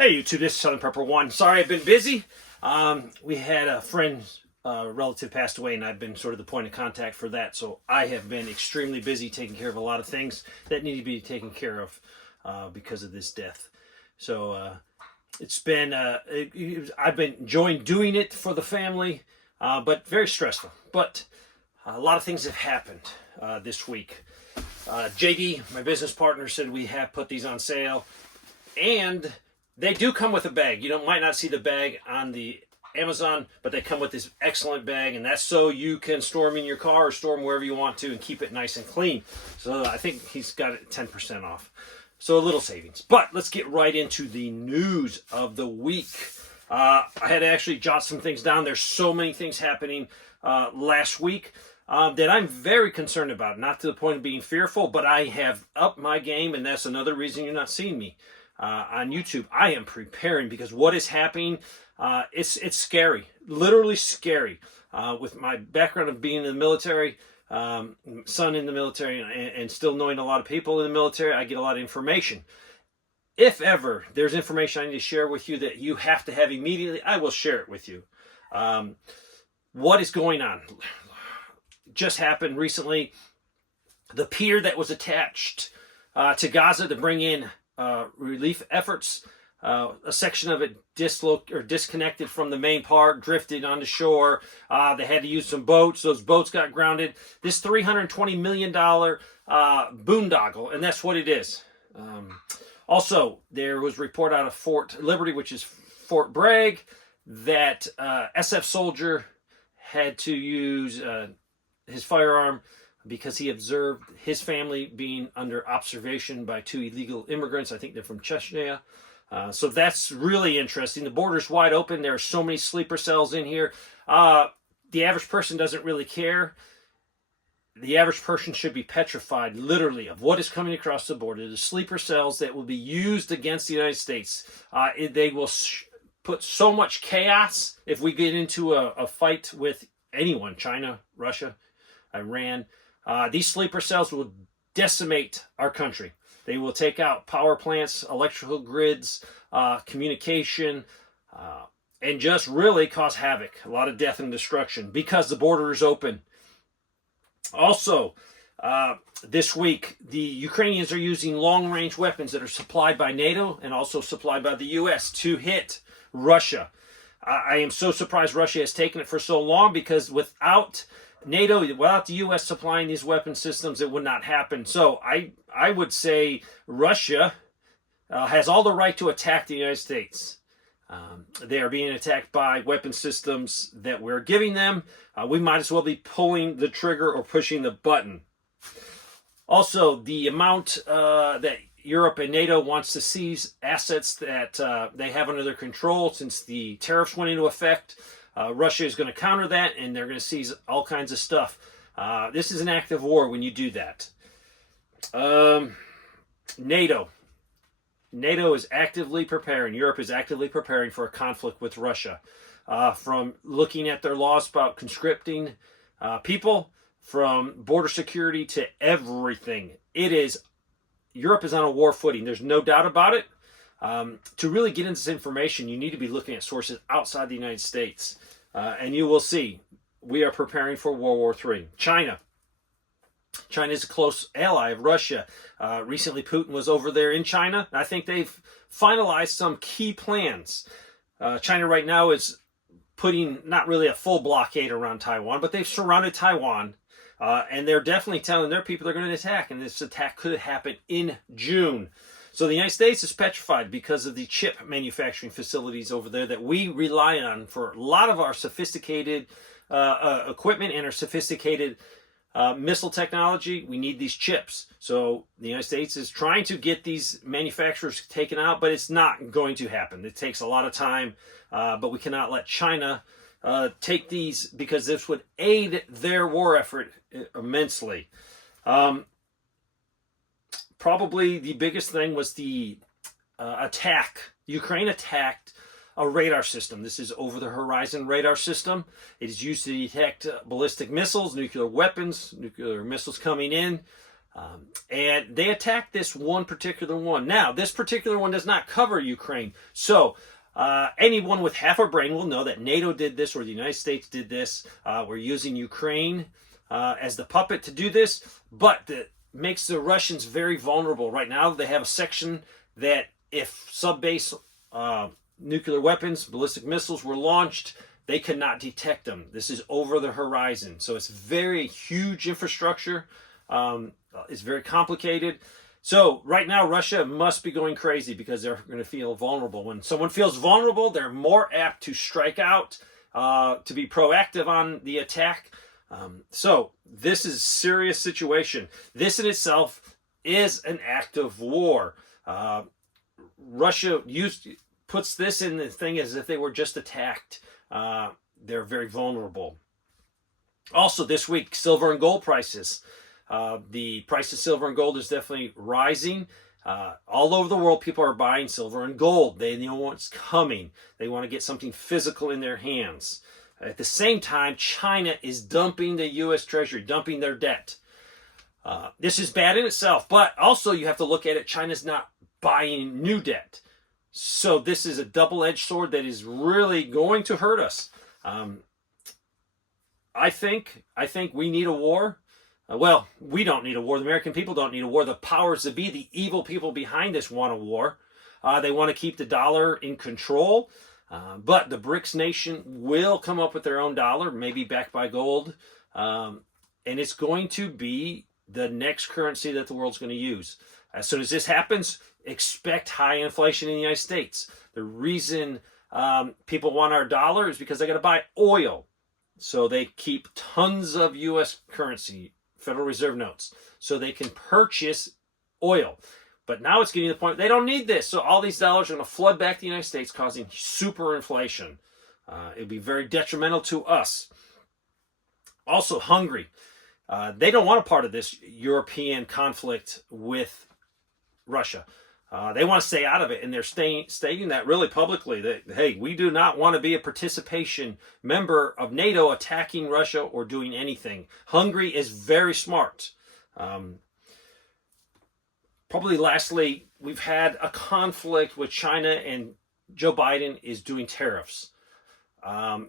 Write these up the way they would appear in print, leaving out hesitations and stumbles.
Hey YouTube, this is Southern Prepper One. Sorry I've been busy. We had a friend, relative passed away, and I've been sort of the point of contact for that. So I have been extremely busy taking care of a lot of things that need to be taken care of because of this death. So it's been, I've been enjoying doing it for the family, but very stressful. But a lot of things have happened this week. JD, my business partner, said we have put these on sale, and they do come with a bag. You might not see the bag on the Amazon, but they come with this excellent bag, and that's so you can store them in your car or store them wherever you want to and keep it nice and clean. So I think he's got it 10% off. So a little savings. But let's get right into the news of the week. I had to actually jot some things down. There's so many things happening last week that I'm very concerned about. Not to the point of being fearful, but I have upped my game, and that's another reason you're not seeing me on YouTube. I am preparing because what is happening, it's scary, literally scary. With my background of being in the military, son in the military, and still knowing a lot of people in the military, I get a lot of information. If ever there's information I need to share with you that you have to have immediately, I will share it with you. What is going on? Just happened recently. The pier that was attached to Gaza to bring in relief efforts, a section of it disconnected from the main part, drifted onto shore. They had to use some boats. Those boats got grounded. This $320 million boondoggle, and that's what it is. Also, there was a report out of Fort Liberty, which is Fort Bragg, that SF soldier had to use his firearm because he observed his family being under observation by two illegal immigrants. I think they're from Chechnya. So that's really interesting. The border's wide open. There are so many sleeper cells in here. The average person doesn't really care. The average person should be petrified, literally, of what is coming across the border. The sleeper cells that will be used against the United States. They will put so much chaos if we get into a fight with anyone, China, Russia, Iran. These sleeper cells will decimate our country. They will take out power plants, electrical grids, communication, and just really cause havoc, a lot of death and destruction because the border is open. Also, this week, the Ukrainians are using long-range weapons that are supplied by NATO and also supplied by the U.S. to hit Russia. I am so surprised Russia has taken it for so long, because without NATO, without the U.S. supplying these weapon systems, it would not happen. So I would say Russia has all the right to attack the United States. They are being attacked by weapon systems that we're giving them. We might as well be pulling the trigger or pushing the button. Also, the amount that Europe and NATO wants to seize assets that they have under their control since the tariffs went into effect. Russia is going to counter that, and they're going to seize all kinds of stuff. This is an act of war when you do that. NATO is actively preparing. Europe is actively preparing for a conflict with Russia. From looking at their laws about conscripting people, from border security to everything. Europe is on a war footing. There's no doubt about it. To really get into this information, you need to be looking at sources outside the United States. And you will see we are preparing for World War III. China is a close ally of Russia. Recently, Putin was over there in China. I think they've finalized some key plans. China right now is putting not really a full blockade around Taiwan, but they've surrounded Taiwan. And they're definitely telling their people they're going to attack. And this attack could happen in June. So the United States is petrified because of the chip manufacturing facilities over there that we rely on for a lot of our sophisticated equipment and our sophisticated missile technology. We need these chips. So the United States is trying to get these manufacturers taken out, but it's not going to happen. It takes a lot of time, but we cannot let China take these, because this would aid their war effort immensely. Probably the biggest thing was the attack. Ukraine attacked a radar system. This is over-the-horizon radar system. It is used to detect ballistic missiles, nuclear weapons, nuclear missiles coming in. And they attacked this one particular one. Now, this particular one does not cover Ukraine. So anyone with half a brain will know that NATO did this, or the United States did this. We're using Ukraine as the puppet to do this, but it makes the Russians very vulnerable. Right now, they have a section that if sub-base nuclear weapons, ballistic missiles were launched, they could not detect them. This is over the horizon. So it's very huge infrastructure. It's very complicated. So right now, Russia must be going crazy because they're going to feel vulnerable. When someone feels vulnerable, they're more apt to strike out, to be proactive on the attack. So this is a serious situation. This in itself is an act of war. Russia puts this in the thing as if they were just attacked. They're very vulnerable. Also this week, silver and gold prices. The price of silver and gold is definitely rising. All over the world, people are buying silver and gold. They know what's coming. They want to get something physical in their hands. At the same time, China is dumping the U.S. Treasury, dumping their debt. This is bad in itself, but also you have to look at it. China's not buying new debt. So this is a double-edged sword that is really going to hurt us. I think we need a war. Well, we don't need a war. The American people don't need a war. The powers that be, the evil people behind this, want a war. They want to keep the dollar in control. But the BRICS nation will come up with their own dollar, maybe backed by gold. And it's going to be the next currency that the world's going to use. As soon as this happens, expect high inflation in the United States. The reason people want our dollar is because they got to buy oil. So they keep tons of U.S. currency, Federal Reserve notes, so they can purchase oil. But now it's getting to the point they don't need this. So all these dollars are going to flood back to the United States, causing super inflation. It would be very detrimental to us. Also, Hungary. They don't want a part of this European conflict with Russia. They want to stay out of it, and they're stating that really publicly, that, hey, we do not want to be a participation member of NATO attacking Russia or doing anything. Hungary is very smart. Probably lastly, we've had a conflict with China, and Joe Biden is doing tariffs.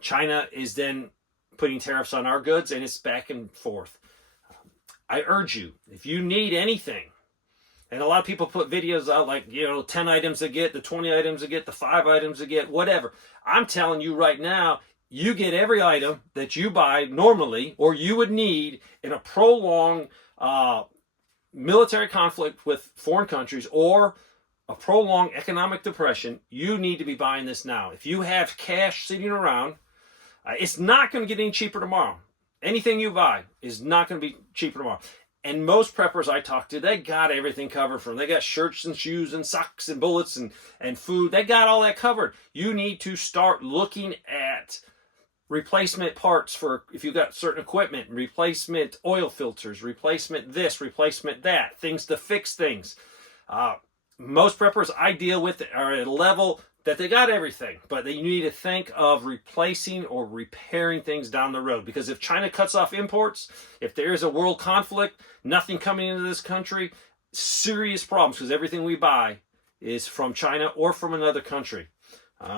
China is then putting tariffs on our goods, and it's back and forth. I urge you, if you need anything, and a lot of people put videos out like, 10 items a get, the 20 items a get, the 5 items a get, whatever. I'm telling you right now, you get every item that you buy normally or you would need in a prolonged military conflict with foreign countries or a prolonged economic depression. You need to be buying this now. If you have cash sitting around, it's not going to get any cheaper tomorrow. Anything you buy is not going to be cheaper tomorrow. And most preppers I talk to, they got everything covered from. They got shirts and shoes and socks and bullets and food. They got all that covered. You need to start looking at replacement parts for if you've got certain equipment, replacement oil filters, replacement this, replacement that, things to fix things. Most preppers I deal with are at a level that they got everything, but you need to think of replacing or repairing things down the road. Because if China cuts off imports, if there is a world conflict, nothing coming into this country, serious problems, because everything we buy is from China or from another country.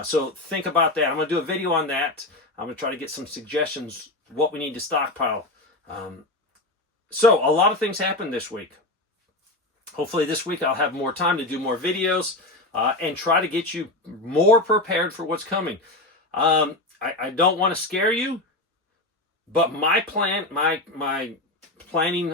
So think about that. I'm going to do a video on that. I'm going to try to get some suggestions what we need to stockpile. So a lot of things happened this week. Hopefully this week I'll have more time to do more videos. And try to get you more prepared for what's coming. I don't want to scare you, but my planning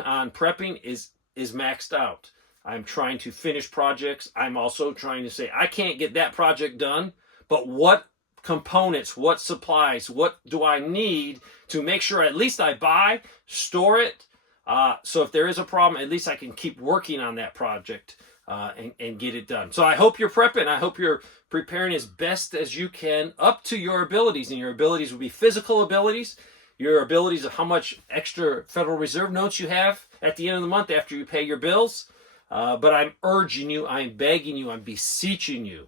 on prepping is maxed out. I'm trying to finish projects. I'm also trying to say, I can't get that project done, but what components, what supplies, what do I need to make sure at least I buy, store it, so if there is a problem, at least I can keep working on that project. And get it done. So I hope you're prepping. I hope you're preparing as best as you can up to your abilities. And your abilities will be physical abilities, your abilities of how much extra Federal Reserve notes you have at the end of the month after you pay your bills. But I'm urging you, I'm begging you, I'm beseeching you.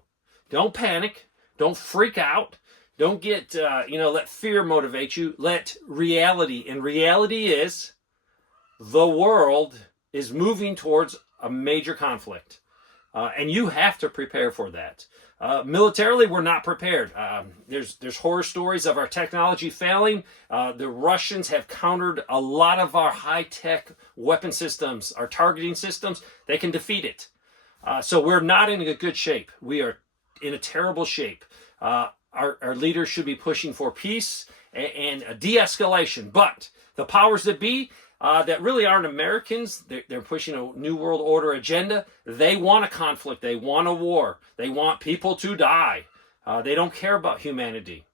Don't panic. Don't freak out. Don't get, let fear motivate you. Let reality. And reality is the world is moving towards a major conflict. And you have to prepare for that. Militarily, we're not prepared. There's horror stories of our technology failing. The Russians have countered a lot of our high-tech weapon systems, our targeting systems. They can defeat it. So we're not in a good shape. We are in a terrible shape. Our leaders should be pushing for peace and a de-escalation. But the powers that be, that really aren't Americans. They're pushing a New World Order agenda. They want a conflict. They want a war. They want people to die. They don't care about humanity.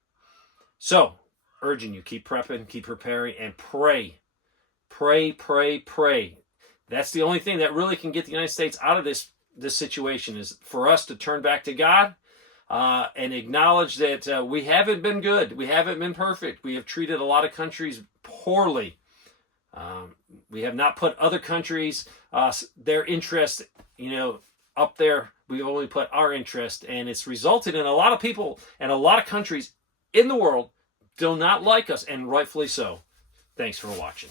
So, urging you, keep prepping, keep preparing, and pray. Pray, pray, pray. That's the only thing that really can get the United States out of this situation, is for us to turn back to God and acknowledge that we haven't been good. We haven't been perfect. We have treated a lot of countries poorly. We have not put other countries, their interest, up there. We only put our interest, and it's resulted in a lot of people and a lot of countries in the world do not like us, and rightfully so. Thanks for watching.